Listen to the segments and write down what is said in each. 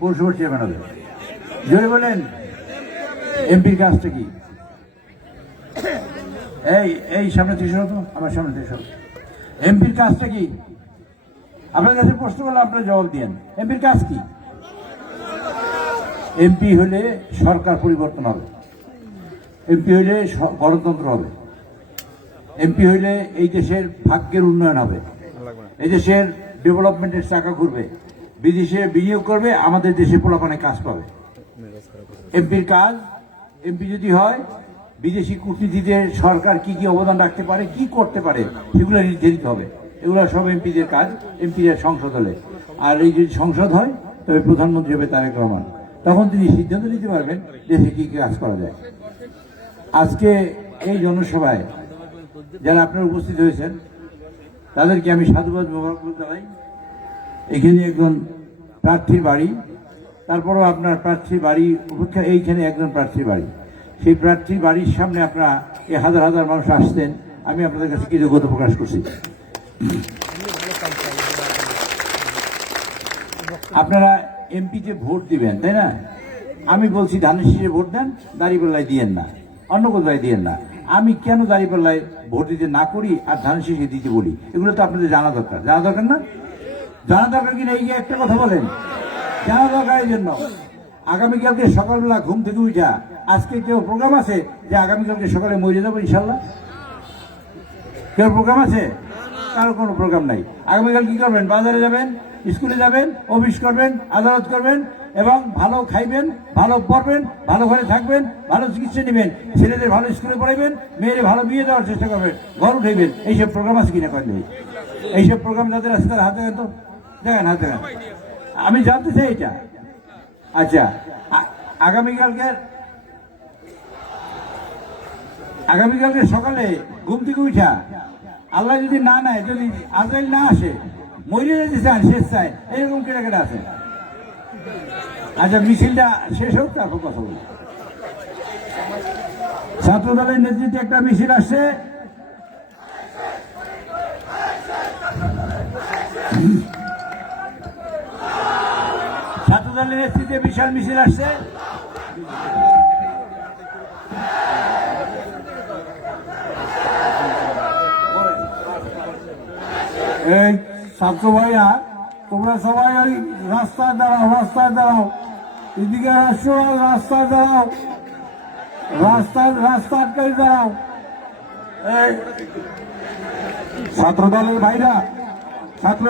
পৌরসভার চেয়ারম্যান হবে। জোরে বলেন এমপির কাজটা কি? এই সামনে থেকে সরো, আমার সামনে থেকে সরো। এমপির কাজটা কি? আপনার কাছে প্রশ্ন করলে আপনারা জবাব দিয়েন। এমপির কাজ কি? এমপি হলে সরকার পরিবর্তন হবে, এমপি হইলে গণতন্ত্র হবে, এমপি হইলে এই দেশের ভাগ্যের উন্নয়ন হবে, এই দেশের ডেভেলপমেন্টের চাকা ঘুরবে, বিদেশে বিনিয়োগ করবে, আমাদের দেশে পোলাপানে কাজ পাবে। এমপির কাজ, এমপি যদি হয় বিদেশি কূটনীতিতে সরকার কি কি অবদান রাখতে পারে, কি করতে পারে, সেগুলো নির্ধারিত হবে। এগুলো সব এমপিদের কাজ। এমপিদের সংসদ হলে, আর এই যদি সংসদ হয় তবে প্রধানমন্ত্রী হবে তারেক রহমান। তখন তিনি সিদ্ধান্ত নিতে পারবেন দেশে কি কি কাজ করা যায়। আজকে এই জনসভায় যারা আপনারা উপস্থিত হয়েছেন তাদেরকে আমি সাধুবাদ ব্যবহার করতে চাই। এখানে একজন প্রার্থীর বাড়ি, তারপরও আপনার প্রার্থীর বাড়ি অপেক্ষা এইখানে একজন প্রার্থীর বাড়ি, সেই প্রার্থীর বাড়ির সামনে আপনারা এই হাজার হাজার মানুষ আসতেন, আমি আপনাদের কাছে কৃতজ্ঞতা প্রকাশ করছি। আপনারা এমপিতে ভোট দিবেন, তাই না? আমি বলছি ধানের শীষে ভোট দেন, দাঁড়িপাল্লায় দিয়েন না, অন্য কোথায় দিয়েন না। আমি কেন দাঁড়িপাল্লায় ভোট দিতে না করি আর ধানের শীষে দিতে বলি, এগুলো তো আপনাদের জানা দরকার। জানা দরকার না? জানা দরকার কিনা এই যে একটা কথা বলেন, জানা দরকার। এই জন্য আগামীকালকে সকালবেলা ঘুম থেকে উঠা, আজকে কেউ প্রোগ্রাম আছে যে আগামীকালকে সকালে মরে যাবো ইনশাল্লাহ? কেউ প্রোগ্রাম আছে? কারো কোনো প্রোগ্রাম নাই। আগামীকাল কি করবেন? বাজারে যাবেন, স্কুলে যাবেন, অফিস করবেন, আদালত করবেন, এবং ভালো খাইবেন, ভালো পড়বেন, ভালো ঘরে থাকবেন, ভালো চিকিৎসা নেবেন, ছেলেদের ভালো স্কুলে পড়াইবেন, মেয়েদের ভালো বিয়ে দেওয়ার চেষ্টা করবেন, ঘর উঠাইবেন। এইসব প্রোগ্রাম আছে কিনা করেন? এইসব প্রোগ্রাম যাদের আছে তারা হাতে তো দেখেন, হাতে দেখেন। আমি জানতে চাই এটা। আচ্ছা, আগামীকালকে সকালে ঘুম থেকে উঠা আল্লাহ যদি না নেয়, যদি আজরাইল না আসে, মরে যেতে চান, শেষ চায়, এরকম কেটে আছে। আচ্ছা, মিছিলটা শেষ হোক, তারপর কথা বলি। ছাত্র দলের নেতৃত্বে একটা মিছিল আসছে। ছাত্র দলের নেতৃত্বে বিশাল মিছিল আসছে। এই ছাত্র ভাইয়া, তোমরা সবাই ওই রাস্তায় দাঁড়াও, রাস্তায় দাঁড়াও, এদিকে আসো, রাস্তায় দাঁড়াও, রাস্তা আটকাই দাঁড়াও। এই ছাত্র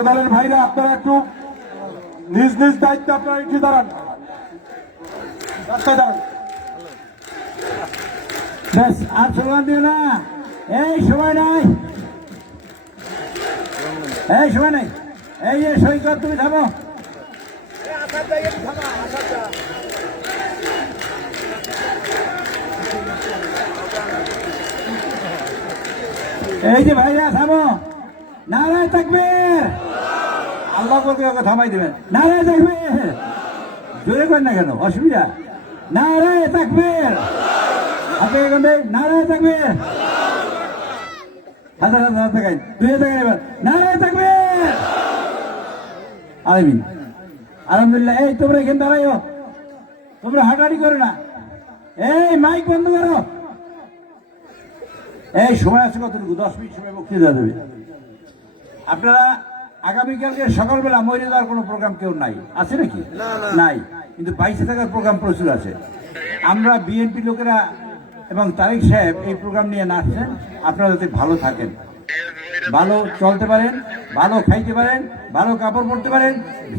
দলের ভাইরা আপনারা একটু নিজ নিজ দায়িত্বে আপনারা একটু দাঁড়ান, রাস্তায় দাঁড়ান। ব্যাস, আর স্লোগান দিও না। এই সময় নাই, এই সময় নাই। এই যে সৈকত, তুমি থামো। এই যে ভাইরা থামো। নারায় তাকবীর, আল্লাহ করবে, ওকে থামাই দেবেন। নারায় তাকবীর, জোরে করেন না কেন, অসুবিধা? নারায় তাকবীর, হাতে এখন নারায় তাকবীর, হাজার হাজার হাত দেখাই, 2000 টাকা এবার। নারায় তাকবীর, আমিন, আলহামদুলিল্লাহ। এই তোমরা এখানে দাঁড়াইও, তোমরা হাঁটাহাঁটি করো না। এই মাইক বন্ধ করো। এই সময় আছে কতটুকু? 10 মিনিট সময় বক্তৃতা দেবে। আপনারা আগামীকালকে সকালবেলা মরে যাওয়ার কোনো প্রোগ্রাম কেউ নাই, আছে নাকি? নাই, কিন্তু বাইসে থাকার প্রোগ্রাম প্রচুর আছে। আমরা বিএনপি লোকেরা এবং তারেক সাহেব এই প্রোগ্রাম নিয়ে নাচছেন। আপনারা যাতে ভালো থাকেন, ভালো চলতে পারেন, ভালো খাইতে পারেন, ভালো কাপড় পরতে পারেন,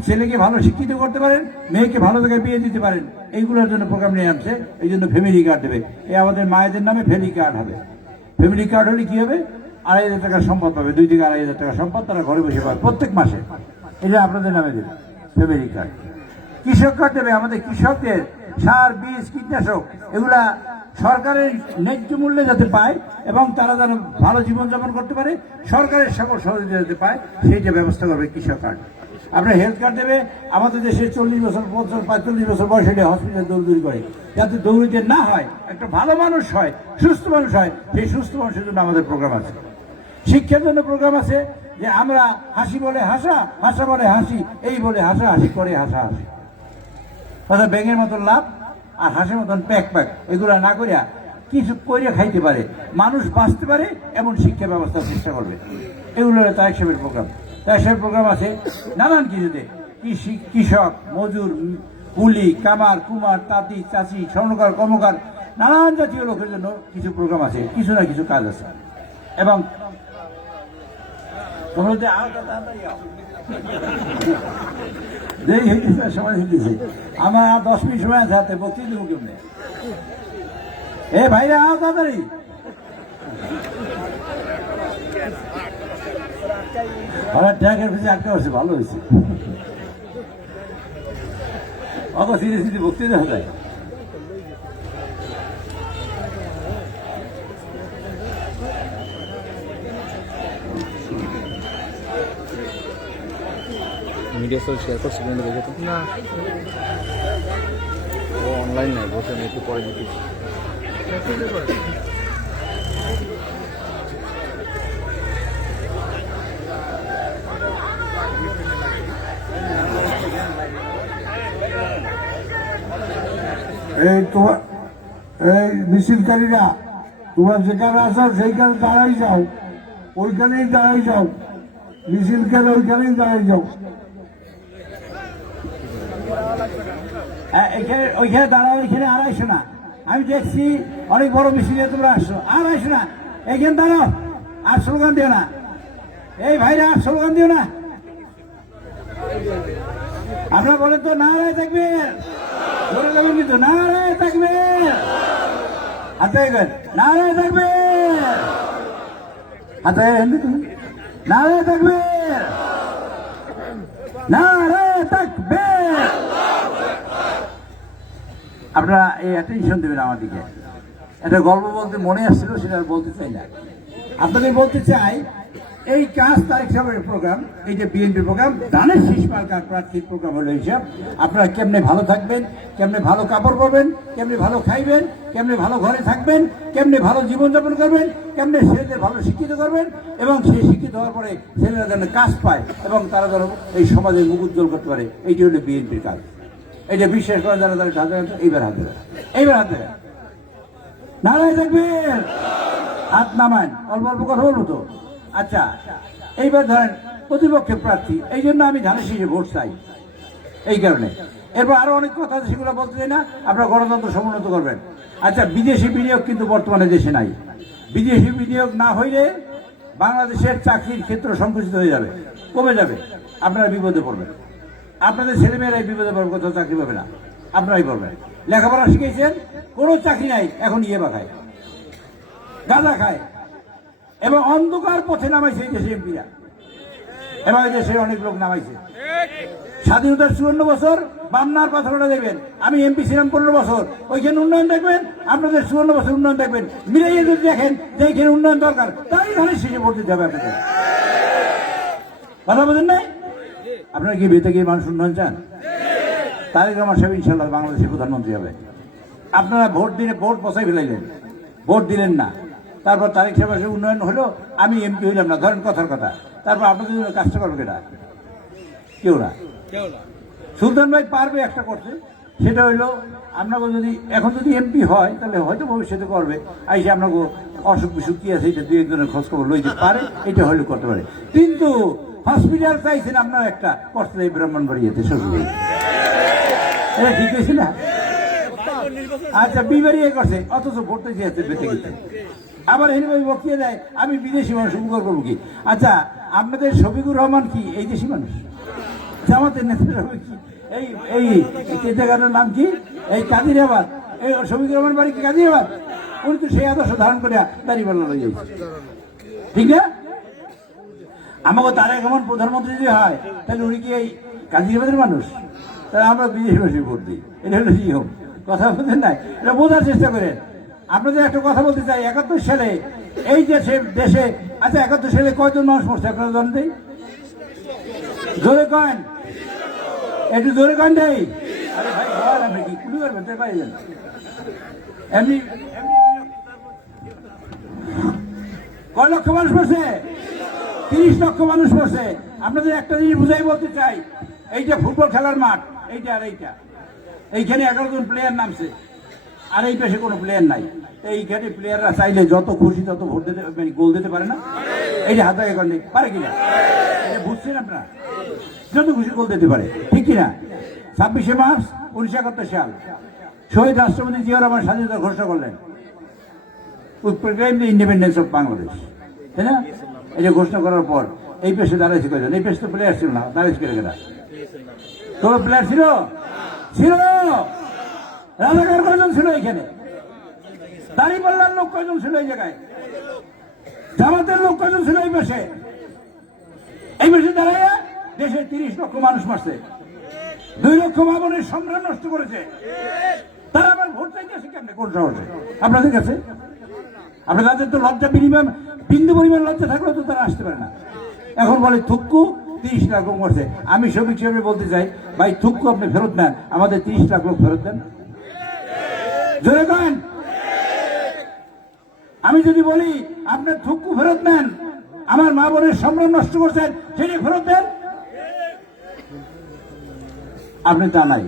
ছেলেকে ভালো শিক্ষিত করতে পারেন, মেয়েকে ভালো জায়গায় বিয়ে দিতে পারেন, এইগুলোর জন্য প্রোগ্রাম নিয়ে আনছে। এই জন্য ফ্যামিলি কার্ড দেবে। এই আমাদের মায়েদের নামে ফ্যামিলি কার্ড হবে। ফ্যামিলি কার্ড হলে কি হবে? 2500 টাকা সম্পদ পাবে, 2 থেকে 2500 টাকা সম্পদ তারা ঘরে বসে পাবে প্রত্যেক মাসে। এটা আপনাদের নামে দেবে ফ্যামিলি কার্ড। কৃষক কার্ড দেবে। আমাদের কৃষকদের সার, বীজ, কীটনাশক এগুলা সরকারের ন্যায্য মূল্যে যাতে পায় এবং তারা যেন ভালো জীবনযাপন করতে পারে, সরকারের সকল সহযোগিতা যাতে পায়, সেইটা ব্যবস্থা করবে কৃষক কার্ড। আপনার হেলথ কার্ড দেবে। আমাদের দেশে 40 বছর, 45 বছর বয়সে হসপিটাল দৌড়দৌড়ি করে, যাতে দৌড়িতে না হয়, একটা ভালো মানুষ হয়, সুস্থ মানুষ হয়, সেই সুস্থ মানুষের জন্য আমাদের প্রোগ্রাম আছে। শিক্ষার জন্য প্রোগ্রাম আছে। যে আমরা হাসি বলে হাসা, হাসা বলে হাসি, এই বলে হাসা হাসি করে হাসা হাসি, অর্থাৎ ব্যাঙের মতন লাভ আর হাসির মতন প্যাক প্যাক এগুলো না করিয়া কিছু করিয়া খাইতে পারে, মানুষ বাঁচতে পারে এমন শিক্ষা ব্যবস্থা চেষ্টা করবে। এগুলো হলো তারেক সাহেবের প্রোগ্রাম। তারেক সাহেবের প্রোগ্রাম আছে নানান কিছুতে, কৃষক, মজুর, কুলি, কামার, কুমার, তাঁতি, চাষি, স্বর্ণকার, কর্মকার, নানান জাতীয় লোকের জন্য কিছু প্রোগ্রাম আছে, কিছু না কিছু কাজ আছে। এবং সময় হইতেছে আমার 10 মিনিট সময় আছে হাতে, বক্তৃতা দেবো কেমনে? এ ভাইরা আও তাড়াতাড়ি। আমার ট্যাগের পিছিয়ে আটকা হচ্ছে, ভালো হয়েছে। অত সিধে সিধে বক্তৃতা দেখা যায়। মিডিয়া সব শেয়ার করছি কিন্তু দেখে তো না, ও অনলাইন নাই, বসে আমি একটু পরে দিচ্ছি। এই তোমার এই মিছিলকারীরা তোমরা যেখানে আসো সেইখানে দাঁড়াই যাও, ওইখানেই দাঁড়াই যাও, মিছিলকারী ওইখানেই দাঁড়াই যাও। ওইখানে দাঁড়াও, ওইখানে আর আইসো না। আমি দেখছি অনেক বড় মিছিলে তোমরা আসছো, আর আইসো না, এইখানে দাঁড়াও, আর স্লোগান দিও না। এই ভাইরা আর স্লোগান দিও না। আপনারা বলেন তো নারায় থাকবে, ধরে যাবেন কিন্তু নারায় থাকবে, হাতে নারায় থাকবে, হাতে নারায় থাকবে, নারায় থাকবে। আপনারা এই অ্যাটেনশন দেবেন আমার দিকে। একটা গল্প বলতে মনে আসছিল, সেটা বলতে চাই না। আপনাদের বলতে চাই, এই কাজ তারিখ সাহেবের প্রোগ্রাম, এই যে বিএনপি প্রোগ্রাম, ধানের শীষ মার্কার প্রার্থীর প্রোগ্রাম হলো হিসাব। আপনারা কেমনে ভালো থাকবেন, কেমনে ভালো কাপড় পরবেন, কেমনে ভালো খাইবেন, কেমনে ভালো ঘরে থাকবেন, কেমনে ভালো জীবনযাপন করবেন, কেমনে ছেলেদের ভালো শিক্ষিত করবেন, এবং সেই শিক্ষিত হওয়ার পরে ছেলেরা যেন কাজ পায় এবং তারা যেন এই সমাজের মুখ উজ্জ্বল করতে পারে, এইটি হলো বিএনপির কাজ। এইটা বিশ্বাস করে যারা তারা হাতে এইবার হাতে এইবার হাতে নারায় থাকবেন, হাত নামান, অল্প অল্প কথা বলবো তো। আচ্ছা, এইবার ধরেন প্রতিপক্ষের প্রার্থী, এই জন্য আমি ধানের শীষে ভোট চাই, এই কারণে। এরপর আরো অনেক কথা আছে, সেগুলো বলতে চাই না, আপনারা গণতন্ত্র সমুন্নত করবেন। আচ্ছা, বিদেশি বিনিয়োগ কিন্তু বর্তমানে দেশে নাই। বিদেশি বিনিয়োগ না হইলে বাংলাদেশের চাকরির ক্ষেত্র সংকুচিত হয়ে যাবে, কমে যাবে, আপনারা বিপদে পড়বেন। আপনাদের ছেলেমেয়েরাই বিপদে পড়বে, কোথাও চাকরি পাবে না, আপনারাই পড়বেন। লেখাপড়া শিখেছেন, কোনো চাকরি নাই, এখন ইয়েবা খায়, গাঁজা খায়, এবং অন্ধকার পথে নামাইছে এই দেশে এমপিরা, এবং এই দেশে অনেক লোক নামাইছে। স্বাধীনতার 54 বছর বামনার পাথরটা দেখবেন, আমি এমপি ছিলাম 15 বছর, ওইখানে উন্নয়ন দেখবেন, আপনাদের 54 বছর উন্নয়ন দেখবেন, মিলাইয়ে যদি দেখেন যে এইখানে উন্নয়ন দরকার, তাই ধানের শীষে ভোট দিতে হবে আপনাদের। কথা বলেন নাই? আপনারা কি বেঁচে গিয়ে মানুষ উন্নয়ন চান? তারেক রহমান সাহেব ইনশাল্লাহ বাংলাদেশের প্রধানমন্ত্রী হবে। আপনারা ভোট দিলে ভোট বসাই ফেলাইলেন, ভোট দিলেন না, তারপর তারেক সাহেবের উন্নয়ন হলো, আমি এমপি হইলাম না, ধরেন কথার কথা, তারপর আপনাদের জন্য কাজটা করবে এটা কেউ না। সুলতান ভাই পারবে একটা করতে, সেটা হইলো আপনাকে যদি এখন যদি এমপি হয় তাহলে হয়তো ভবিষ্যতে করবে, আইসে আপনাকে অসুখ বিসুখ কি আছে এটা দুই একজনের খোঁজ খবর লইতে পারে, এটা হইলে করতে পারে। কিন্তু হসপিটাল চাইছেন আপনার একটা করতে দেয় ব্রাহ্মণবাড়িয়াতে, শ্বশুর, এটা ঠিক আছে না? আচ্ছা, বিবাড়ি করছে, অথচ ভোটতে চেয়েছে বেঁচে গেছে। আবার এইভাবে বক্তৃতা দেয় আমি বিদেশি মানুষ উপকার করবো কি? আচ্ছা, আপনাদের শফিকুর রহমান কি এই দেশি মানুষ? জামাতের নেতা কি এই এই জায়গাটার নাম কি? এই কাদিরাবাদ, এই শফিকুর রহমান বাড়ি কি কাদিরাবাদ? উনি তো সেই আদর্শ ধারণ করে দাঁড়িপাল্লা লয়ে যাচ্ছে, ঠিক না? আমাকে তারেক রহমান প্রধানমন্ত্রী যদি হয় তাহলে উনি কি এই কাদিরাবাদের মানুষ? তাহলে আমরা বিদেশি মানুষই ভোট দিই, এটা হলো নিয়ম। কথা বলতে নাই, এটা বোঝার চেষ্টা করেন। আপনাদের একটা কথা বলতে চাই, 71 সালে এই দেশে আচ্ছা 71 সালে কয়জন মানুষ মরছে আপনারা জানেন? দেই জোরে কয়েন, একটু জোরে কয়েন দেই। আরে ভাই বল, আপনি কি কুড়ি করবেন তাই পাইলেন? এমনি কয় লক্ষ মানুষ মরছে? 30 লক্ষ মানুষ পড়ছে। আপনাদের একটা জিনিস বুঝাই বলতে চাই, এইটা ফুটবল খেলার মাঠ, এইটা আর এইটা, এইখানে 11 জন প্লেয়ার নামছে, আর এই পাশে কোনো প্লেয়ার নাই। এইখানে প্লেয়াররা চাইলে যত খুশি তত ভোট দিতে, মানে গোল দিতে পারে না? এইটা হাত আগে করলে পারে কিনা? এটা বুঝছেন আপনারা? যত খুশি গোল দিতে পারে, ঠিক কিনা? 26শে মার্চ 1971 সাল শহীদ রাষ্ট্রপতি জিয়া রহমান স্বাধীনতা ঘোষণা করলেন, proclaim the independence of Bangladesh, তাই না? এটা ঘোষণা করার পর এই পেশে দাঁড়াইছে কয়জন? এই পেশে তো প্লেয়ার ছিল না, দাঁড়াইছে কেনা কোনো প্লেয়ার ছিল? ছিল। রাজাকার কয়জন ছিল এখানে? দাঁড়িপাল্লার লোক কয়জন ছিল এই জায়গায়? জামাতের লোক কয়জন ছিল এই পেশে? এই পেশে দাঁড়াইয়া দেশের 30 লক্ষ মানুষ মারছে, 2 লক্ষ মা-বোনের সংগ্রাম নষ্ট করেছে। তারা আবার ভোট চাইতেছে কেমনে? কোন সাহসে? আপনাদের কাছে? আপনাদের তো লজ্জা বিন্দু পরিমাণ লজ্জা থাকলেও তো তারা আসতে পারে না। এখন বলে থুক্কু 30 লাখ লোক মরছে। আমি সবিক হিসেবে বলতে চাই, ভাই থুক্কু আপনি ফেরত নেন, আমাদের 30 লাখ লোক ফেরত দেন। জোরে করেন। আমি যদি বলি আপনার থুক্কু ফেরত নেন, আমার মা বোনের সম্মান নষ্ট করছেন, সেটি ফেরত দেন। আপনি তা নাই,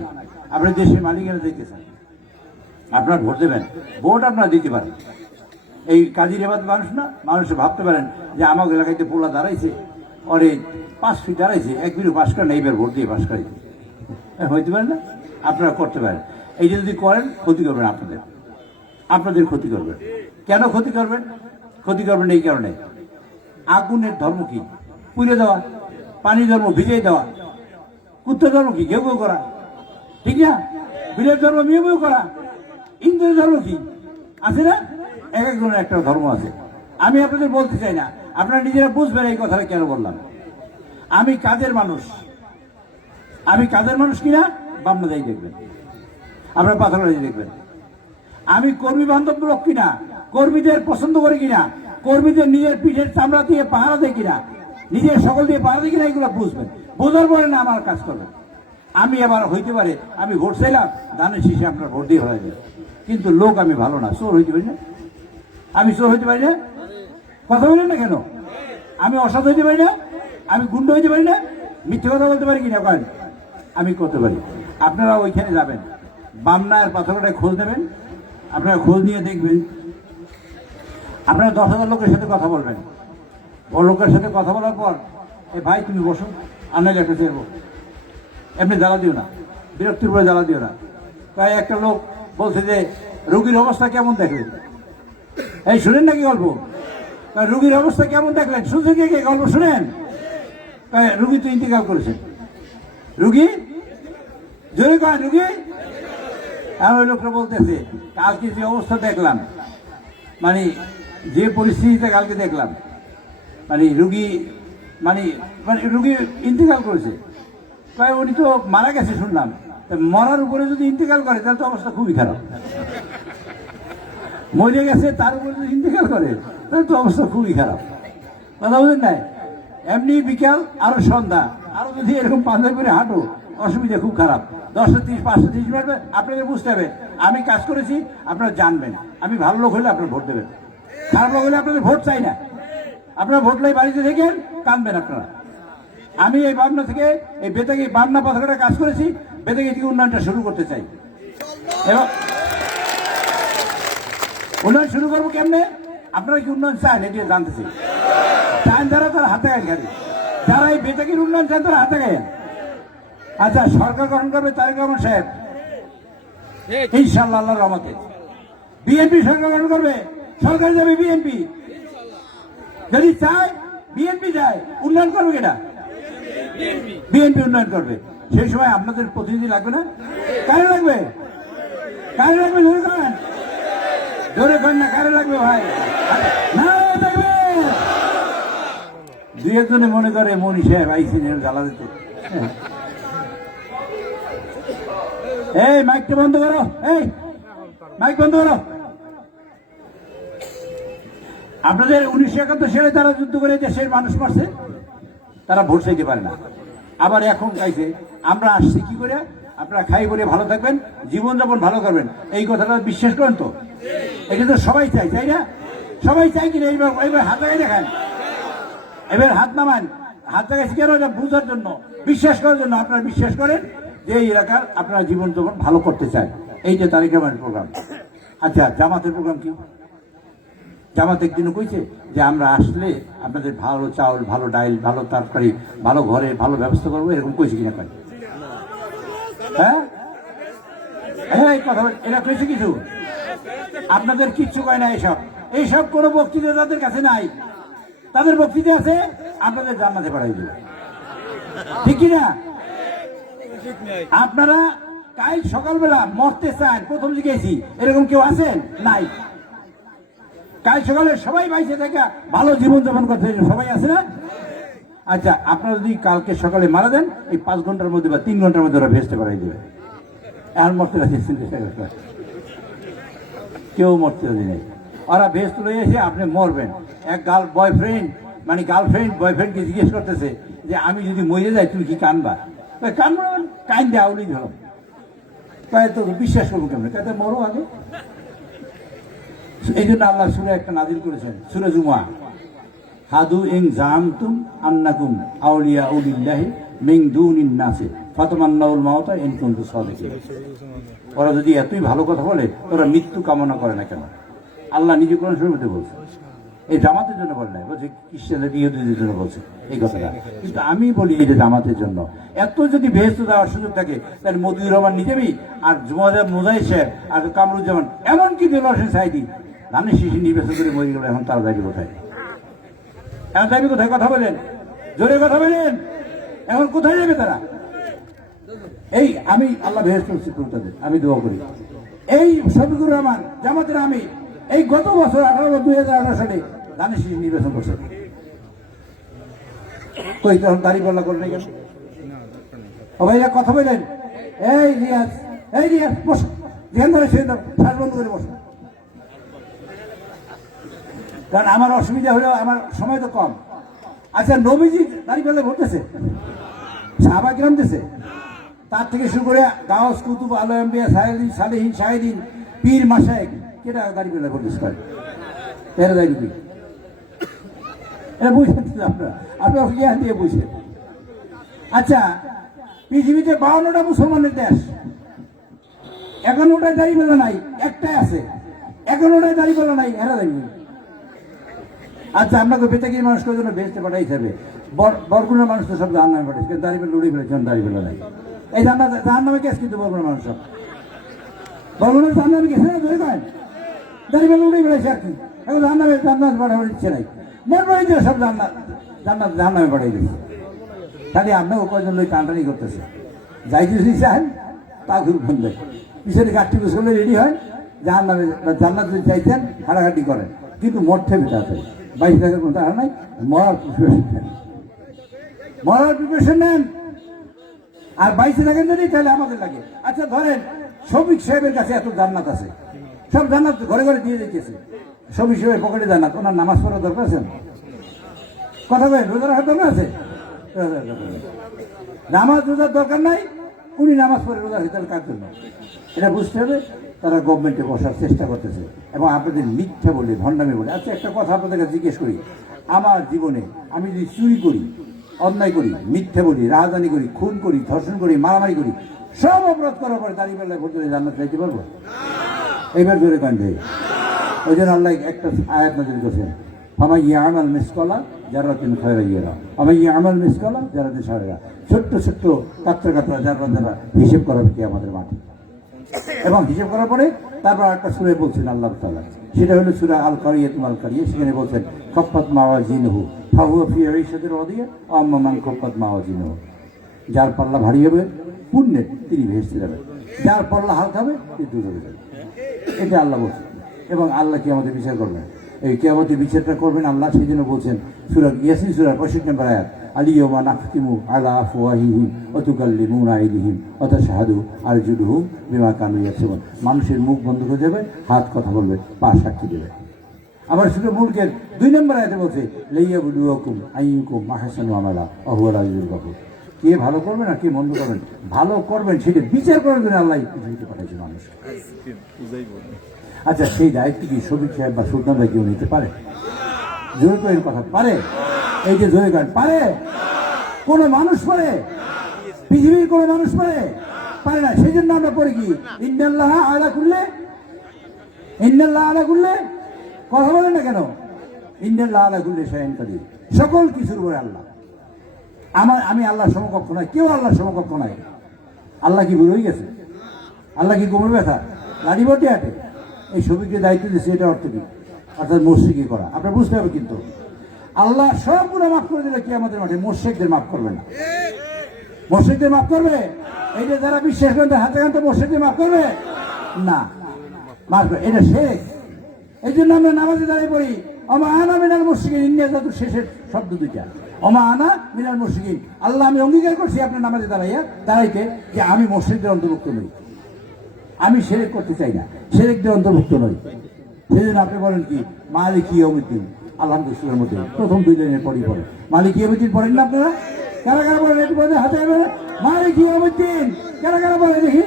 আপনি দেশের মালিকেরা দেখতেছেন, আপনার ভোট দেবেন, ভোট আপনারা দিতে পারেন। এই কাজিরাবাদ মানুষ না, মানুষ ভাবতে পারেন যে আমার এলাকায় পোলা দাঁড়াইছে, ওরে 5 ফিট দাঁড়াইছে, 1 ফিট পাস করে না, এইবার ভোট দিয়ে পাস করাইছে, হইতে পারেন না? আপনারা করতে পারেন। এইটা যদি করেন ক্ষতি করবেন, আপনাদের ক্ষতি করবেন। কেন ক্ষতি করবেন? ক্ষতি করবেন এই কারণে, আগুনের ধর্ম কি? পুড়ে দেওয়া। পানি ধর্ম ভিজিয়ে দেওয়া। কুত্তা ধর্ম কি? ঘেউ ঘেউ করা, ঠিক না? বিলের ধর্ম মিউ মিউ করা। ইন্দ্রের ধর্ম কি? আছে না? এক একজনের একটা ধর্ম আছে। আমি আপনাদের বলতে চাই না, আপনারা নিজেরা বুঝবেন এই কথাটা কেন বললাম। আমি কাজের মানুষ কিনা বামনাদাই দেখবেন, আপনারা পাথরবাড়ি দেখবেন। আমি কর্মী বান্ধব লোক কিনা, কর্মীদের পছন্দ করি কিনা, কর্মীদের নিজের পিঠের চামড়া দিয়ে পাহারা দেয় কিনা, নিজের সকল দিয়ে পাহারা দেয় কিনা, এগুলো বুঝবেন। বোঝার পরে না আমার কাজ করবেন। আমি আবার হইতে পারে আমি ভোট চাইলাম, ধানের শীষে আপনার ভোট দিয়ে হয়ে যায়, কিন্তু লোক আমি ভালো না, চোর হইতে পারি না? আমি চোর হইতে পারি না? কথা বলেন না কেন? আমি অসৎ হইতে পারি না? আমি গুন্ড হইতে পারি না? মিথ্যে কথা বলতে পারি কিনা করেন? আমি করতে পারি। আপনারা ওইখানে যাবেন, বামনার পাথরটায় খোঁজ নেবেন, আপনারা খোঁজ নিয়ে দেখবেন, আপনারা 10,000 লোকের সাথে কথা বলবেন। ও লোকের সাথে কথা বলার পর, এ ভাই তুমি বসো, আনাই একটা চেরবো, এমনি জ্বালা দিও না, বিরক্তির উপরে জ্বালা দিও না। তাই একটা লোক বলছে যে রোগীর অবস্থা কেমন দেখলেন? এই শুনেন নাকি গল্প? রুগীর অবস্থা কেমন দেখলেন? শুনছেন কে? গল্প শুনেন? রুগী তো ইন্তেকাল করেছেন। রুগী জোরে কয়, রুগী। আর ওই লোকটা বলতেছে কালকে যে অবস্থা দেখলাম, মানে যে পরিস্থিতিতে কালকে দেখলাম, মানে রুগী মানে রুগী ইন্তেকাল করেছে। তাই উনি তো মারা গেছে শুনলাম, মরার উপরে যদি ইন্তেকাল করে তাহলে তো অবস্থা খুবই খারাপ। মরে গেছে তার উপরে যদি ইন্তেকাল করে তাহলে তো অবস্থা খুবই খারাপ। কথা বলেন নাই? এমনি বিকাল আরো সন্ধ্যা, আরো যদি এরকম পাঞ্জাবি করে হাঁটো, অসুবিধা খুব খারাপ। 10:30 5:30 মিনিট আপনাকে বুঝতে হবে আমি কাজ করেছি, আপনারা জানবেন। আমি ভালো লোক হলে আপনারা ভোট দেবেন, খারাপ লোক হলে আপনাদের ভোট চাই না। আপনারা ভোট লাই বাড়িতে দেখেন, কানবেন আপনারা। আমি এই বামনা থেকে এই বেতাগি বামনা পাথরটা কাজ করেছি, বেতাগি থেকে উন্নয়নটা শুরু করতে চাই। এবং উন্নয়ন শুরু করবো কেমনে? আপনারা কি উন্নয়ন চান? এটি জানতেছি। চান যারা তারা হাতে গায়ে গাড়ি, যারা এই বেতাগির উন্নয়ন চান তারা হাতে গায়ে। আচ্ছা, সরকার গঠন করবে তারেক রহমান সাহেব ইনশাআল্লাহ, আল্লাহর রহমতে। বিএনপি সরকার গঠন করবে, সরকার যাবে বিএনপি। যদি চায় বিএনপি যায়, উন্নয়ন করবে কেটা? বিএনপি উন্নয়ন করবে। সেই সময় আপনাদের প্রতিনিধি লাগবে না? কারে লাগবে? কারে লাগবে? জোরে করেন, জোরে করেন না, কারে লাগবে ভাই? না লাগবে। 2-1 মনে করে মনি সাহেব আইসেন জ্বালা দিতে। এই মাইকটা বন্ধ করো, এই মাইক বন্ধ করো। আপনাদের 1971 সালে তারা যুদ্ধ করে দেশের মানুষ মারছে, তারা ভোট চাইতে পারে না। আবার এখন চাইছে আমরা আসছি কি করে? আপনারা খাই বলে ভালো থাকবেন, জীবনযাপন ভালো করবেন, এই কথাটা বিশ্বাস করেন তো? এটা তো সবাই চাই, তাই না? সবাই চাই কিনা? এইবার হাতে দেখান, এবার হাত নামান, হাত লাগাইছি কেন? এটা বুঝার জন্য, বিশ্বাস করার জন্য। আপনারা বিশ্বাস করেন যে এই এলাকার আপনারা জীবন যখন ভালো করতে চান। এইটা তারিখ রহমানের প্রোগ্রাম। আচ্ছা, জামাতের প্রোগ্রাম কি? জামাত একদিনও কইছে যে আমরা আসলে আপনাদের ভালো চাউল, ভালো ডাইল, ভালো তরকারি, ভালো ঘরে ভালো ব্যবস্থা করবো, এরকম কইছে কিনা? পাই হ্যাঁ হ্যাঁ, এই কথা এরা কইছে কিছু? আপনাদের কিচ্ছু কয় না। এইসব কোনো বক্তৃতা তাদের কাছে নাই। তাদের বক্তৃতা আছে আপনাদের জান্নাতে পাঠাই দেবে, ঠিক কিনা? আপনারা কাল সকালবেলা মরতে চান, প্রথম জিজ্ঞেসি এরকম কেউ আছেন? নাই। কাল সকালে সবাই বাইসে থেকে ভালো জীবনযাপন করতে সবাই আছে না? আচ্ছা, আপনারা যদি কালকে সকালে মারা দেন, এই 5 ঘন্টার মধ্যে বা 3 ঘন্টার মধ্যে ওরা ভেস্তে পাঠাই দেবে। এখন মরতে রাখছেন, কেউ মরতে রাজি নেই। ওরা ভেস্ত লয়ে এসে আপনি মরবেন। এক গার্লফ্রেন্ড বয়ফ্রেন্ডকে জিজ্ঞেস করতেছে যে আমি যদি মরে যাই তুমি কি কানবা? কানবো, কান দিয়ে আউলি ধরো। তাই তো বিশ্বাস করবো কেমন? তাই মরো আগে। এই জন্য আল্লাহ সূরা একটা নাজিল করেছেন, সূরা জুমা, হাদু ইন জামতুম আন্নাকুম আউলিয়া উলিল্লাহি মিন দুনিন নাসি ফাতামান্নাউল মাউতা ইন কুনতুম সাদিকিন। ওরা যদি এতই ভালো কথা বলে, ওরা মৃত্যু কামনা করে না কেন? আল্লাহ নিজে কোরআন শরীফে বলছে। এই জামাতের জন্য বলে নাই, বলছে খ্রিস্টানদের ইহুদিদের জন্য বলছে এই কথাটা। কিন্তু আমি বলি এটা জামাতের জন্য। এত যদি বেহেস্ত দেওয়ার সুযোগ থাকে, তাহলে মতিউর রহমান নিজেবি আর মুজাহিদ সাহেব আর কামরুজ্জামান, এমনকি দেলোয়ার হোসেন সাইদি ধানের শিশি নির্বাচন করে মরে গেল। এখন তারা যাইবে কোথায়? এখন যাইবে কোথায়? কথা বলেন, জোরে কথা বলেন। এখন কোথায় যাবে তারা? এই আমি আল্লাহ বেহেস্ত তাদের আমি দোয়া করি। এই শফিকুর রহমান জামাতের আমি এই গত বছর 2018 সালে ধানের শিশি নির্বাচন করছে। কই তখন দাঁড়িপাল্লা করে নাই কেন? ও ভাইরা কথা বলেন। এই রিয়াজ বসো, ধ্যান ধরে সে শ্বাস বন্ধ করে বসো। কারণ আমার অসুবিধা হলেও আমার সময় তো কম। আচ্ছা, নবীজি দাঁড়িপাল্লা ভরতেছে, সাহাবা কিরাম দিছে, তার থেকে শুরু করে গাউস কুতুব আলো আম্বিয়া সালেহীন শাহিদিন পীর মাশায়েখ কেটা দাঁড়িপাল্লা ভরতেছে করে? এরা দাঁড়িয়ে এটা বুঝছেন আপনারা জ্ঞান দিয়ে বুঝছেন। আচ্ছা, পৃথিবীতে 52টা মুসলমানের দেশ, 11টায় দাঁড়িপাল্লা নাই, একটাই আছে। 11টায় দাঁড়িপাল্লা নাই, এরা দাঁড়িয়ে। আচ্ছা, আপনাকে বেতাগির মানুষকে জন্য বেচতে পাঠাই যাবে। বরগুনার মানুষ তো সব জাহান্নামে পাঠাইছে, দাঁড়িপাল্লা উড়ে ফেলেছেন, দাঁড়িপাল্লা নাই। এই জাহান্নামে গেছে কিন্তু বরগুনার মানুষ সব, বরগুনার জাহান্নামে গেছে না, ধরে করেন দাঁড়িপাল্লা উড়ে ফেলেছে আর কি। এখন জান্নাত পাঠাবার ইচ্ছে নাই, মন পড়ে দিয়ে সব জাহান্নামে পাঠাই দিচ্ছে। খালি আপনাকে কয়জন লোক টানটানি করতেছে, যাই যদি চান তা ঘুরবেন দেয়, পিছনে গাছটি বসলে রেডি হয়, জাহান্নামে জান্নাত যদি চাইতেন হাঁটাহাঁটি করেন, কিন্তু মরতে বেটাতে 22 টাকার কোনো টাকা নাই। মরার প্রিপারেশন নেন। আর 22 টাকা যদি তাহলে আমাদের লাগে। আচ্ছা, ধরেন শফিক সাহেবের কাছে এত জান্নাত আছে, সব জান্নাত ঘরে ঘরে দিয়ে দিতেছে। শফিক সাহেবের পকেটে জান্নাত, ওনার নামাজ পড়ার দরকার আছে? কথা বলেন, রোজা রাখার দরকার আছে? নামাজ রোজার দরকার নাই, উনি নামাজ পড়ে রোজা ভিতরে কার জন্য? এটা বুঝতে হবে। তারা গভর্নমেন্টে বসার চেষ্টা করতেছে এবং আপনাদের মিথ্যা বলে, ভণ্ডামি বলে। আচ্ছা, একটা কথা আপনাদেরকে জিজ্ঞেস করি, আমার জীবনে আমি যদি চুরি করি, অন্যায় করি, মিথ্যা বলি, রাজধানী করি, খুন করি, ধর্ষণ করি, মারামারি করি, সব অপরাধ করার পরে দাঁড়িপাল্লায় ভোট করে জান্নাত চাইতে পারবো? এইবার ধরে কান্দে। ওই জন্য আল্লাহ একটা আয়াত নাযিল করেছেন, ফামান ইয়ামাল মিসকালা যারাতিন খায়রান ইয়ারা ওয়া ইয়ামাল মিসকালা যারাতিন শাররা। ছোট্ট ছোট্ট কাতরা যারা হিসেব করাবে কি আমাদের মাঠে, এবং হিসেব করার পরে তারপর একটা সূরা বলছেন আল্লাহ তাআলা, সেটা হলো সূরা আল কারিয়াতুল কারিয়া। সেখানে বলছেন খাফফাত মাওয়াজিনহু ফাহুয়া ফি ঈশাতির রাদিয়া ওয়া আম্মা মান খাফফাত মাওয়াজিনহু। যার পাল্লা ভারী হবে পুণ্যে তিনি ভেসে যাবেন, যার পাল্লা হালকা হবে তিনি দূরে যাবেন। এটা আল্লাহ বলছেন। এবং আল্লাহ কি আমাদের বিচার করবেন, এই কিয়ামতে বিচারটা করবেন আল্লাহ। সেই জন্য বলছেন সূরা ইয়াসিন সূরা 65 নম্বর আয়াত, আলিয়াউমা নাখতিমু আলা আফওয়াহিহিম ওয়া তুকাল্লিমুনা আইদিহিম ওয়া তাশহাদু আরজুলুহুম বিমা কানু ইয়াকসিবুন। মানুষের মুখ বন্ধ করে দেবে, হাত কথা বলবে, পা সাক্ষী দেবে। আবার সূরা মুলকের 2 নম্বর আয়াতে বলছে লাইয়াবলুয়াকুম আইয়ুকুম আহসানু আমালা ওয়া হুয়াল আজিজুল গফুর। কে ভালো করবেন আর কে মন্দ করবেন, ভালো করবেন সেটা বিচার করার জন্য আল্লাহ পৃথিবীতে পাঠাইছেন মানুষ। আচ্ছা, সেই দায়িত্ব কি শফিক সাহেব বা সুলতান ভাই কেউ নিতে পারে? জোর করে কথা পারে? এই যে জোরে গান পারে? কোনো মানুষ পারে? পৃথিবীর কোনো মানুষ পারে না। সেই জন্য আমরা পড়ি কি ইন্নাল্লাহ আলা কুল্লি কথা বলেন না কেন? ইন্নাল্লাহ আলা কুল্লি শাইইন কাদির, সকল কিছুর উপরে আল্লাহ। আমি আল্লাহর সমকক্ষ নয়, কেউ আল্লাহর সমকক্ষ নয়। আল্লাহ কি বুড়ো হয়ে গেছে? আল্লাহ কি কোমর ব্যথা, লাঠি বটি হাঁটে? এই ছবিকে দায়িত্ব দিচ্ছে, এটা অর্থ কি? অর্থাৎ মোশরিকি করা। আপনার বুঝতে হবে কিন্তু আল্লাহ সব গুলো মাফ করে দিলে কিয়ামতের মাঠে মোশরিকদের মাফ করবে না। মোশরিকদের মাফ করবে? এই যে যারা বিশ্বাস করেন হাতে কান, তো মোশরিকদের মাফ করবে না, মাফ করবে। এটা শেখ। এই জন্য আমরা নামাজে দাঁড়িয়ে পড়ি ওমা আনা মিনাল মুশরিকিন, ইন্নাজাতু শেষের শব্দ দুইটা, ওমা আনা মিনাল মুশরিকিন। আল্লাহ আমি অঙ্গীকার করছি আপনার নামাজে দাঁড়াইতে যে আমি মুশরিকদের অন্তর্ভুক্ত নই, আমি শিরক করতে চাই না, শিরকদের অন্তর্ভুক্ত নই। সেদিন আপনি বলেন কি মালিকি ইয়াউমিদ্দিন, আলহামদুলিল্লাহর মধ্যে প্রথম 2 লাইনের পরই পড়ে মালিকি ইয়াউমিদ্দিন পড়েন না আপনারা? কারা কারা বলেন একটু বলে হাতে এবার মালিকি ইয়াউমিদ্দিন কারা কারা বলে দেখি?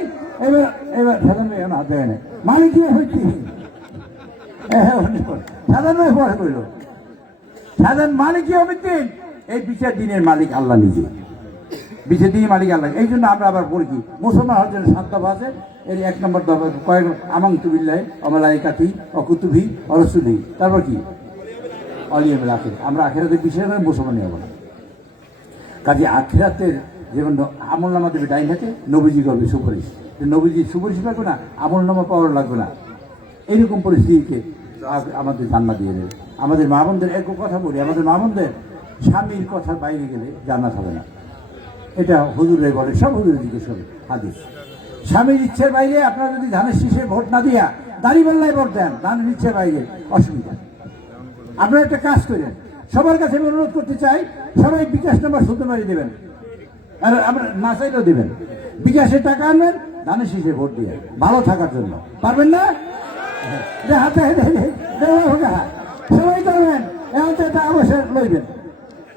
এবার সাধারণ এখন হাতে এনে মালিকি ইয়াউমিদ্দিন সাধারণ পরে কইল সাধারণ মালিকি ইয়াউমিদ্দিন। এই বিচার দিনের মালিক আল্লাহ নিজে, বিচার দিনের মালিক আল্লাহ। এই জন্য আমরা আবার পড়ি কি মুসলমান হওয়ার জন্য 7 দফা আছে। এর 1 নম্বর দফা কয়েক আমানতু বিল্লাহি ওয়া মালাইকাতিহি ওয়া কুতুবিহি ওয়া রাসূলিহি, তারপর কি অলিয়াউল আখির। আমরা আখিরাতের বিষয়ে মুসলমান হব না। কাজে আখিরাতের যেমন আমল নামা দেবে ডাইন হাতে, নবীজি করবে সুপারিশ, নবীজি সুপারিশ লাগবে না, আমল নামা পাওয়ার লাগবে না। এইরকম পরিস্থিতিকে আমাদের জান্নাত দিয়ে দেবে। আমাদের মা বোনদের এক কথা বলি, আমাদের মা বোনদের স্বামীর কথার বাইরে গেলে জান্নাত হবে না। এটা হুজুরে বলে, সব হুজুরের দিকে সব হাদিস। স্বামীর ইচ্ছের বাইরে আপনারা যদি ধানের শীষে ভোট না দিয়া দাঁড়িপাল্লায় ভোট দেন, ধানের ইচ্ছের বাইরে অসুবিধা। আপনারা একটা কাজ করেন, সবার কাছে আমি অনুরোধ করতে চাই, সবাই বিকাশ নাম্বার শুনতে পারি দেবেন, আর আমরা না চাইলেও দেবেন। বিকাশে টাকা আনবেন, ধানের শীষে ভোট দিয়ে ভালো থাকার জন্য। পারবেন না? হাতে সবাই করবেন। এখন তো টাকা পয়সা লইবেন,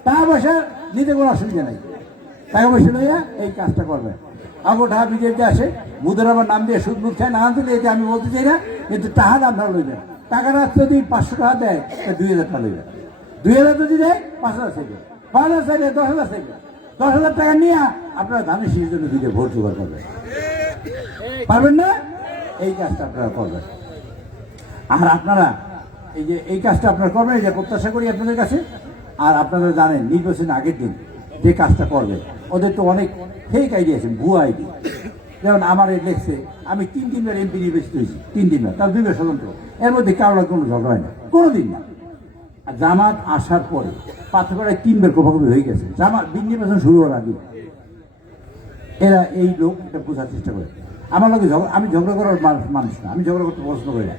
টাকা পয়সা নিতে কোনো অসুবিধা নাই, টাকা পয়সা লইয়া এই কাজটা করবেন। আবু ঢাকা বিজেপিতে আসে, মুদের আমার নাম দিয়ে সুদ মুখ খায় না দিলে, এটা আমি বলতে চাই না, কিন্তু টাকা আপনারা লইবেন। টাকাটা যদি 500 টাকা দেয়, 2000 টাকা লইবেন। 2000 যদি দেয় 5000 চাইবে, 5000 চাইলে 10,000 চাইবে। 10,000 টাকা নিয়ে আপনারা ধানের শীষের জন্য দিকে ভোট জোগাড় করবেন। পারবেন না? এই কাজটা আপনারা করবেন। আর আপনারা এই কাজটা আপনারা করবেন, এই যে প্রত্যাশা করি আপনাদের কাছে। আর আপনারা জানেন নির্বাচনের আগের দিন যে কাজটা করবে, ওদের তো অনেক ফেক আইডিয়া আছে, ভুয়া আইডিয়া। যেমন আমার এই লেখছে আমি 3 এমপি নির্বাচিত হয়েছি, 3 বার, তার 2 বার স্বতন্ত্র, এর মধ্যে কারোর কোনো ঝগড়া হয় না, কোনোদিন না। আর জামাত আসার পরে পাথরঘাটায় 3 বার কোপাকুপি হয়ে গেছে, জামাত নির্বাচন শুরু হওয়ার আগে। এরা এই লোক এটা বোঝার চেষ্টা করে। আমার লোক আমি ঝগড়া করার মানুষ না, আমি ঝগড়া করতে পছন্দ করি না।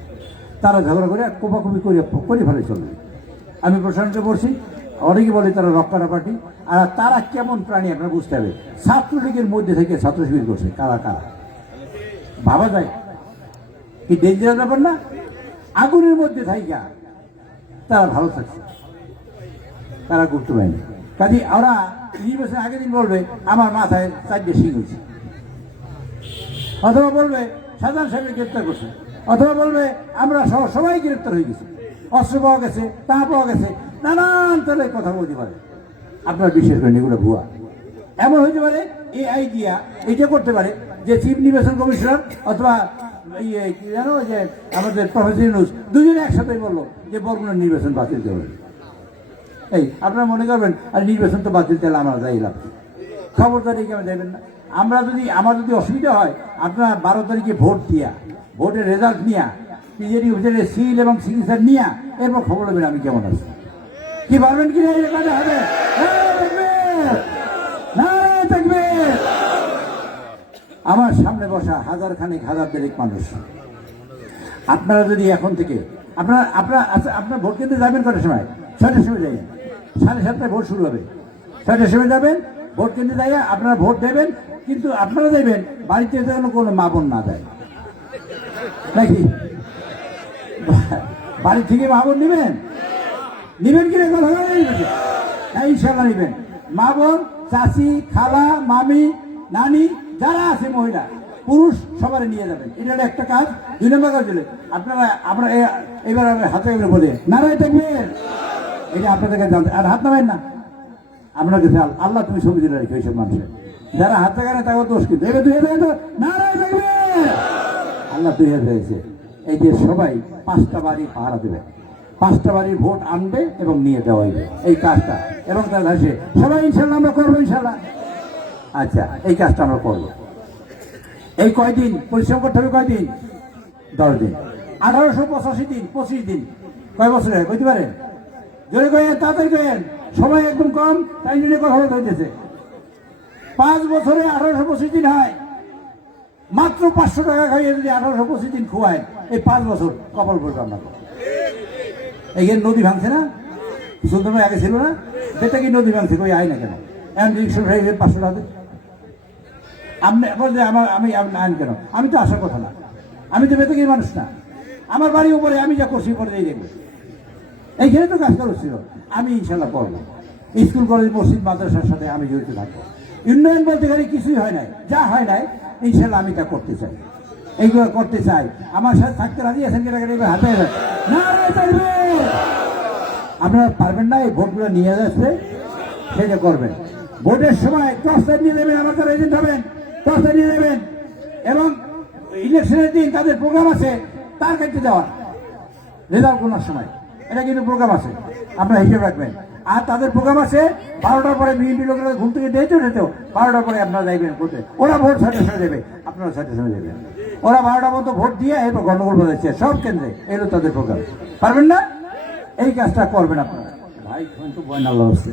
তারা ঝগড়া করে কোপাকুপি করে ফেলে চলবে। আমি প্রশাসনকে বলছি, অনেকে বলে তারা রক্ষারা পার্টি, আর তারা কেমন প্রাণী আপনারা বুঝতে হবে। ছাত্রলীগের মধ্যে থেকে ছাত্র শিবির করছে, কারা কারা ভাবা যায় কি ডেঞ্জারাস ব্যাপার না? আগুনের মধ্যে থাইকা তারা ভালো থাকছে, তারা করতে পারেনি। কাজে ওরা নির্বাচনের আগের দিন বলবে আমার মাথায় 4টে শিং হয়েছে, অথবা বলবে সাধারণ সাহেবকে গ্রেপ্তার করছে, অথবা বলবে আমরা সবাই গ্রেপ্তার হয়ে গেছি, অস্ত্র পাওয়া গেছে, তা পাওয়া গেছে, নানান তলে কথা বলতে পারে। আপনারা বিশ্বাস করেন এগুলো ভুয়া। এমন হইতে পারে এই আইডিয়া এটা করতে পারে যে চিফ নির্বাচন কমিশনার অথবা কি জানো যে আমাদের প্রফেসর ইউনূস দুজনে একসাথে বললো যে বরগুনার নির্বাচন বাতিল করবেন। এই আপনারা মনে করবেন আর নির্বাচন তো বাতিল, তাহলে আমরা যাই লাভ, খবরদারি কেমন দেবেন না। আমার যদি অসুবিধা হয়, আপনারা 12 তারিখে ভোট দিয়া, ভোটের রেজাল্ট নিয়া, পিজেডি অফিসারের সিল এবং সিগনেচার নিয়া এরপর খবর নেবেন আমি কেমন আছি। কি পারবেন কি না? হবে আমার সামনে বসা হাজার দেড়েক মানুষ। আপনারা যদি এখন থেকে আপনার ভোট কেন্দ্রে যাবেন কটার সময়? 6টার সময় যাবেন, 7:30টায় ভোট শুরু হবে। 6টার সময় যাবেন, ভোট কেন্দ্রে যাইয়া আপনারা ভোট দেবেন। কিন্তু আপনারা যাবেন বাড়িতে যেন কোনো মা বোন না যায় নাকি? বাড়ি থেকে মা বোন নিবেন কিনা কথা হ্যাঁ, ইনশাল্লাহ নিবেন। মা বোন, চাচি, খালা, মামি, নানি যারা আছে, মহিলা পুরুষ সবাই নিয়ে যাবেন। এটা হলো একটা কাজ। 2 নম্বর কাজ হলে আমরা এবার হাতে বলে নারায় থাকবেন, এটা আপনাদেরকে জানতে, আর হাত নামেন না। আপনার কাছে আল্লাহ তুমি ছবি দিলে রেখে ওইসব মানুষের যারা হাত লাগায় না তাকে দোষ কিন্তু এবার 2000 নারায় থাকবে। আল্লাহ 2000 হয়েছে। এই যে সবাই 5টা বাড়ি পাহারা দেবে, 5টা বাড়ির ভোট আনবে এবং নিয়ে দেওয়া হবে এই কাজটা, এবং তার কাছে সবাই ইনশাল্লাহ আমরা করবো ইনশাল্লাহ। আচ্ছা, এই কাজটা আমরা করবো। এই কয়দিন পরিশ্রম করতে হবে? কয়দিন? 10 দিন। 1885 দিন, 25 দিন, কয় বছর হয় বুঝতে পারেন? জোরে কয়েন, তাড়াতাড়ি কয়েন, সময় একদম কম, তাই জন্য কথা বলতে হইতেছে। 5 বছরে 1825 দিন হয়। মাত্র 500 টাকা খাইয়ে যদি 1825 দিন খুয়ায়, এই 5 বছর কপাল পড়বে আপনার। এইখানে নদী ভাঙছে না? সুন্দর আগে ছিল না? সেটা কি নদী ভাঙছে? কই আয় না কেন? এখন রিক্সা 500 টাকা আপনি বলতে আমি আইন কেন? আমি তো আসার কথা না, আমি তো বেতকির মানুষ না। আমার বাড়ির উপরে আমি যা করছি পরে এই দেখবে, এইখানে তো কাজ করছিল। আমি ইনশাল্লাহ করবো। স্কুল কলেজ মসজিদ মাদ্রাসার সাথে আমি জড়িত থাকবো। উন্নয়ন বলতে গেলে কিছুই হয় নাই, যা হয় নাই ইনশাল্লাহ আমি তা করতে চাই, এইগুলো করতে চাই। আমার সাথে থাকতে রাজি আছেন কিনা হাতে না? আপনারা পারবেন না এই ভোটগুলো নিয়ে যাচ্ছে, সেটা করবেন। ভোটের সময় টর্চার নিয়ে দেবেন, আমার তারা এজেন্ট হবেন, টর্চার নিয়ে দেবেন। এবং ইলেকশনের দিন তাদের প্রোগ্রাম আছে তার কাছে যাওয়ার রেজাল্ট করার সময়, এটা কিন্তু প্রোগ্রাম আছে, আপনারা হিসেব রাখবেন। আর তাদের প্রোগ্রাম আছে 12টার পরে, বিএনপি লোকেরা ঘুম থেকে দিয়েছে 12টার পরে আপনারা যাইবেন করতে। ওরা ভোট সাথে সাথে দেবে, আপনারা সাথে সাথে দেবেন। ওরা 12টা মতো ভোট দিয়ে এরপর গন্ডগোল বাজাচ্ছে সব কেন্দ্রে, এলো তাদের প্রোগ্রাম। পারবেন না? এই কাজটা করবেন আপনারা। ভাই তো বয়ন আল্লাহ হচ্ছে,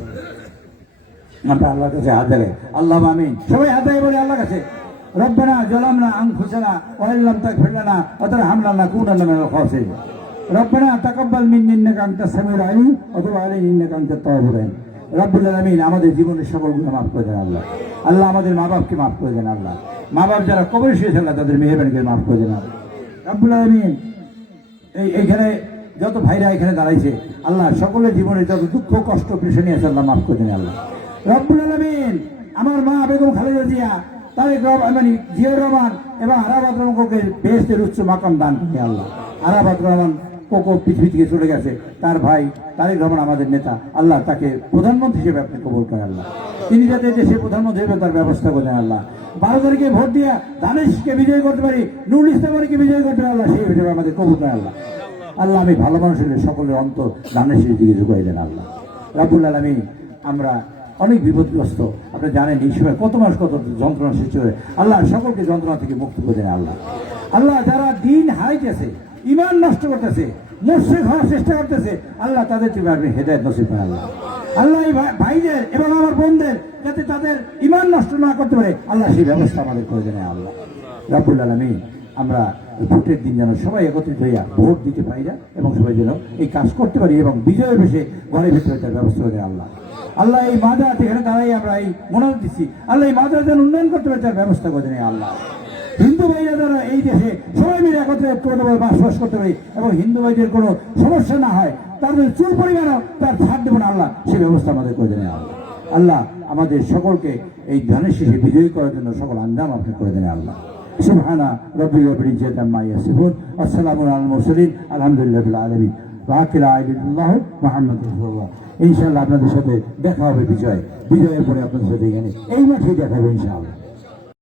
আমরা আল্লাহর কাছে হাত দেবে। আল্লাহ আমিন, সবাই হাত দেয় বলে আল্লাহর কাছে। রব্বানা জালামনা আনফুসানা ওয়া ইল্লাম তাগফির লানা ওয়া তারহামনা লানাকুনান্না মিনাল খাসিরিন। রব্বানা তাকাব্বাল মিন্না ইন্নাকা আনতাস সামিউল আলিম ওয়া তুব আলাইনা ইন্নাকা আনতাত তাওয়াবুর রহিম। রব্বুল আলামিন আমাদের জীবনের সকল গুনাহ মাফ করে দেন আল্লাহ। আল্লাহ আমাদের মা বাপকে মাফ করে দেন আল্লাহ। মা বাপ যারা কবরে শুয়েছে আল্লাহ তাদের মেহেরবানিকে মাফ করে দেন আল্লাহ। রব্বুল আলামিন এইখানে যত ভাইরা এখানে দাঁড়াইছে আল্লাহ সকলের জীবনে যত দুঃখ কষ্ট পেশানি আছে আল্লাহ মাফ করে দেন আল্লাহ। রব্বুল আলামিন আমার মা বেগম খালেদা জিয়া, তারেক মানে জিয়াউর রহমান এবং আরাফাত রহমানকে বেহেশতের উচ্চ মাকাম দান করে আল্লাহ। আরাফাত রহমান কোকো পৃথিবী থেকে চলে গেছে, তার ভাই তারেক রহমান আমাদের নেতা, আল্লাহ তাকে প্রধানমন্ত্রী হিসেবে আপনি কবুল করেন আল্লাহ। তিনি যাতে দেশে প্রধানমন্ত্রী হিসেবে তার ব্যবস্থা করেন আল্লাহ। 12 তারিখে ভোট দিয়ে দানেশকে বিজয় করতে পারি, নুরুল ইসলামকে বিজয় করতে পারি আল্লাহ, সেই হিসেবে আমাদের কবুল করেন আল্লাহ। আল্লাহ আমি ভালো মানুষের সকলের অন্তর দানেশের দিকে ঝুঁকাই দেন আল্লাহ। রাব্বুল আলামিন আমরা অনেক বিপদগ্রস্ত, আপনি জানেন এই সময় কত মানুষ কত যন্ত্রণা সৃষ্টি করে, আল্লাহ সকলকে যন্ত্রণা থেকে মুক্ত করে দেন আল্লাহ। আল্লাহ যারা দিন হারাইতেছে, ইমান নষ্ট করতেছে, মুশরিক হওয়ার চেষ্টা করতেছে, আল্লাহ তাদের তুমি আপনি হেদায়েত নসিব করেন আল্লাহ। আল্লাহ এই ভাইদের এবং আমার বোনদের যাতে তাদের ইমান নষ্ট না করতে পারে আল্লাহ সেই ব্যবস্থা আমাদের করে দেন আল্লাহ। রাব্বুল আলামিন আমরা ভোটের দিন যেন সবাই একত্রিত হইয়া ভোট দিতে পারি না এবং সবাই যেন এই কাজ করতে পারি এবং বিজয়ের বেশে ঘরের ভিতরে তার ব্যবস্থা করে দেন আল্লাহ। আল্লাহ এই মাদ্রাস এখানে দাঁড়াই আমরা এই মনোযোগ দিচ্ছি, আল্লাহ এই মাদ্রাস যেন উন্নয়ন করতে পারে তার ব্যবস্থা করে দেন আল্লাহ। হিন্দু ভাইরা যারা এই দেশে সবাই মিলে একত্রে বাস করতে পারি এবং হিন্দু ভাইদের কোনো সমস্যা না হয়, তাদের চুল পরিমাণও তার ছাড় দেবেন আল্লাহ, সেই ব্যবস্থা আমাদের করে দেন আল্লাহ। আল্লাহ আমাদের সকলকে এই ধানের শেষে বিজয়ী করার জন্য সকল আঞ্জাম আপনি করে দেন আল্লাহ। সুবহানা রাব্বিল ইজ্জাতি আম্মা ইয়াসিফুন ওয়া সালামুন আলাল মুরসালিন আলহামদুলিল্লাহি রাব্বিল আলামিন ওয়া আখিরু আইলিল্লাহ মুহাম্মাদুর রাসূলুল্লাহ। ইনশাআল্লাহ আপনাদের সাথে দেখা হবে বিজয়ের পরে আপনাদের সাথে এখানে এই মাঠে দেখা হবে ইনশাআল্লাহ।